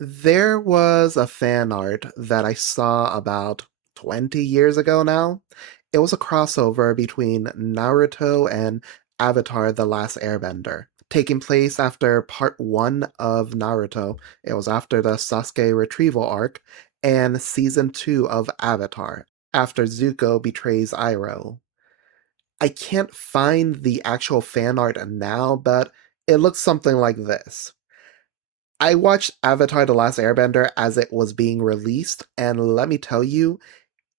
There was a fan art that I saw about 20 years ago now. It was a crossover between Naruto and Avatar: The Last Airbender, taking place after part 1 of Naruto. It was after the Sasuke retrieval arc, and season 2 of Avatar, after Zuko betrays Iroh. I can't find the actual fan art now, but it looks something like this. I watched Avatar: The Last Airbender as it was being released, and let me tell you,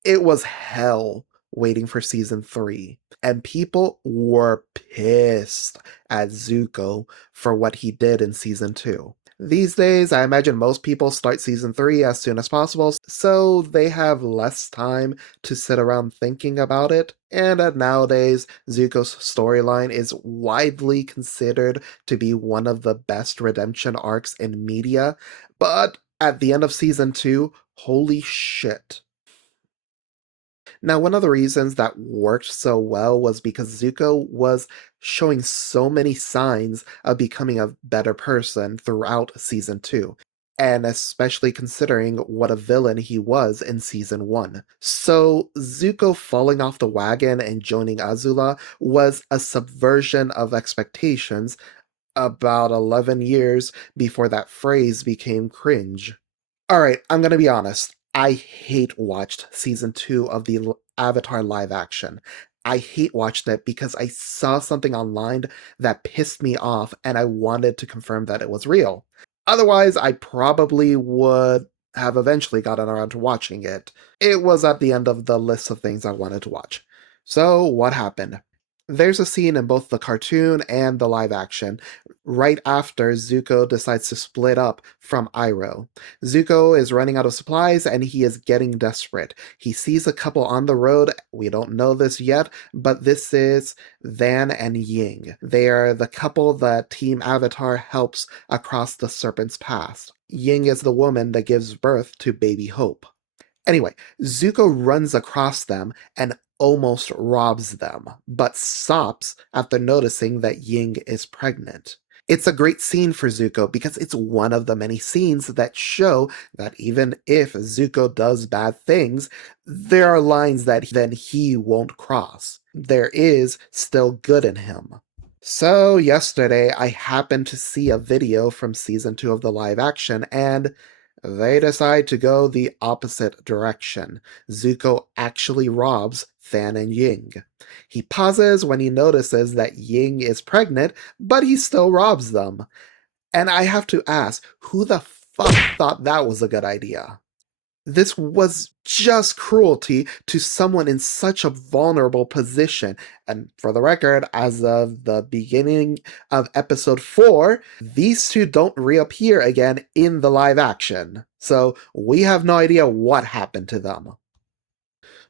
it was hell waiting for season 3. And people were pissed at Zuko for what he did in season 2. These days, I imagine most people start season 3 as soon as possible, so they have less time to sit around thinking about it. And nowadays, Zuko's storyline is widely considered to be one of the best redemption arcs in media. But at the end of season 2, holy shit. Now, one of the reasons that worked so well was because Zuko was showing so many signs of becoming a better person throughout season 2, and especially considering what a villain he was in season 1. So, Zuko falling off the wagon and joining Azula was a subversion of expectations about 11 years before that phrase became cringe. Alright, I'm gonna be honest. I hate watched season 2 of the Avatar live action. I hate watched it because I saw something online that pissed me off and I wanted to confirm that it was real. Otherwise, I probably would have eventually gotten around to watching it. It was at the end of the list of things I wanted to watch. So, what happened? There's a scene in both the cartoon and the live action right after Zuko decides to split up from Iroh. Zuko is running out of supplies and he is getting desperate. He sees a couple on the road. We don't know this yet, but this is Van and Ying. They are the couple that Team Avatar helps across the Serpent's Pass. Ying is the woman that gives birth to baby Hope. Anyway, Zuko runs across them and almost robs them, but stops after noticing that Ying is pregnant. It's a great scene for Zuko because it's one of the many scenes that show that even if Zuko does bad things, there are lines that then he won't cross. There is still good in him. So, yesterday I happened to see a video from season 2 of the live action, and they decide to go the opposite direction. Zuko actually robs Fan and Ying. He pauses when he notices that Ying is pregnant, but he still robs them. And I have to ask, who the fuck thought that was a good idea? This was just cruelty to someone in such a vulnerable position. And for the record, as of the beginning of episode 4, these two don't reappear again in the live action. So we have no idea what happened to them.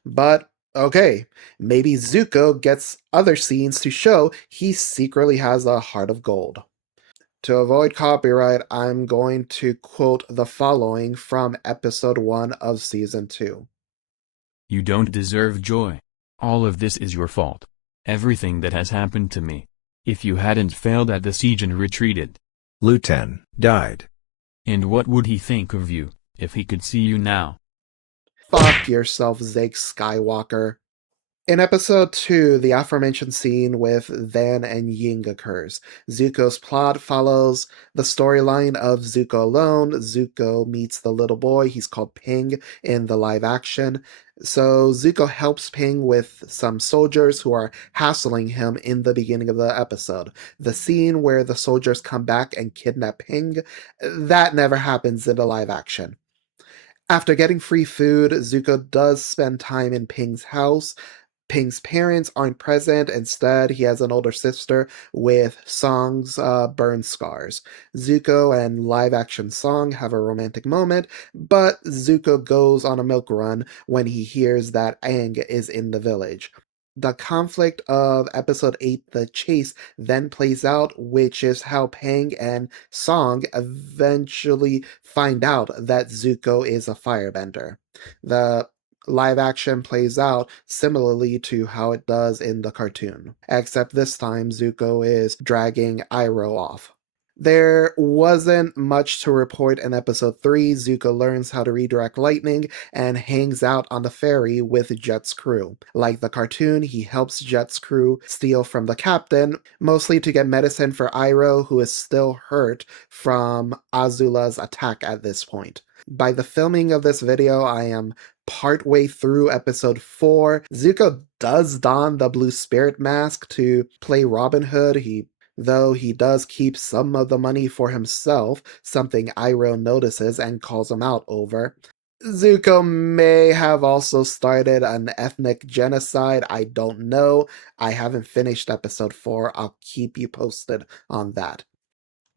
But okay, maybe Zuko gets other scenes to show he secretly has a heart of gold. To avoid copyright, I'm going to quote the following from episode 1 of season 2. You don't deserve joy. All of this is your fault. Everything that has happened to me. If you hadn't failed at the siege and retreated, Lutan died. and what would he think of you, if he could see you now? Fuck yourself, Zeke Skywalker. In episode 2, the aforementioned scene with Van and Ying occurs. Zuko's plot follows the storyline of Zuko alone. Zuko meets the little boy, he's called Ping in the live action. So Zuko helps Ping with some soldiers who are hassling him in the beginning of the episode. The scene where the soldiers come back and kidnap Ping, that never happens in the live action. After getting free food, Zuko does spend time in Ping's house. Ping's parents aren't present. Instead, he has an older sister with Song's burn scars. Zuko and live action Song have a romantic moment, but Zuko goes on a milk run when he hears that Aang is in the village. The conflict of episode 8, The Chase, then plays out, which is how Pang and Song eventually find out that Zuko is a firebender. The live action plays out similarly to how it does in the cartoon, except this time Zuko is dragging Iroh off. There wasn't much to report in episode 3. Zuko learns how to redirect lightning and hangs out on the ferry with Jet's crew. Like the cartoon, he helps Jet's crew steal from the captain, mostly to get medicine for Iroh, who is still hurt from Azula's attack at this point. By the filming of this video, I am partway through episode 4. Zuko does don the blue spirit mask to play Robin Hood. Though he does keep some of the money for himself, something Iroh notices and calls him out over. Zuko may have also started an ethnic genocide. I don't know. I haven't finished episode 4. I'll keep you posted on that.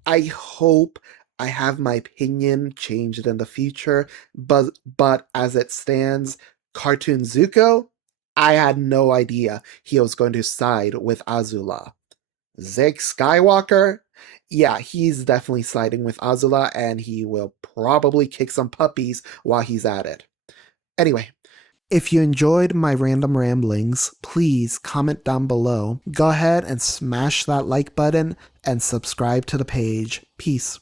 I hope I have my opinion changed in the future, but as it stands, Cartoon Zuko, I had no idea he was going to side with Azula. Zeke Skywalker, yeah, he's definitely siding with Azula, and he will probably kick some puppies while he's at it. Anyway, if you enjoyed my random ramblings, please comment down below. Go ahead and smash that like button and subscribe to the page. Peace.